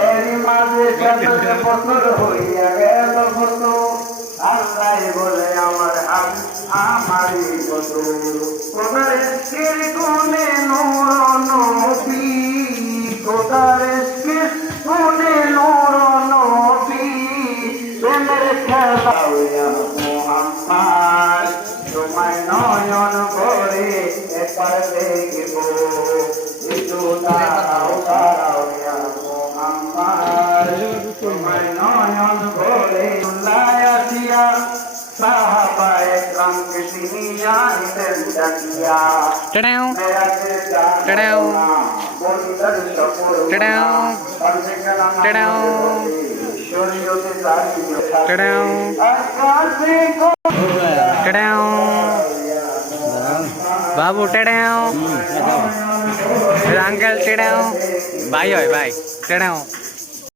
এরই মাঝে সাথে বছর হইয়া গেল কত আল্লাহ বলে আমার আমারই কত কোথার এসকের কোনে নূর নবী কোথার এসকের কোনে নূর নবী প্রেমের খেলা হইয়া মোহাম্মদ তোমায় নয়ন ভরে একবার দেখব একটু দাঁড়াও দাঁড়াও ইয়া মোহাম্মদ তোমায় নয়ন ভরে লায়াতিয়া সাহাবায়ে ক্রামকে তিনি আনিলেন ডাকিয়া টাডাও মেরা কে টাডাও বন্ধুর সফর টাডাও টাডাও শরীয়তে দাঁড়িয়ে টাডাও আকাশে টাডাও বাবু টাডাও আঙ্কেল টাডাও ভাই হয় ভাই টাডাও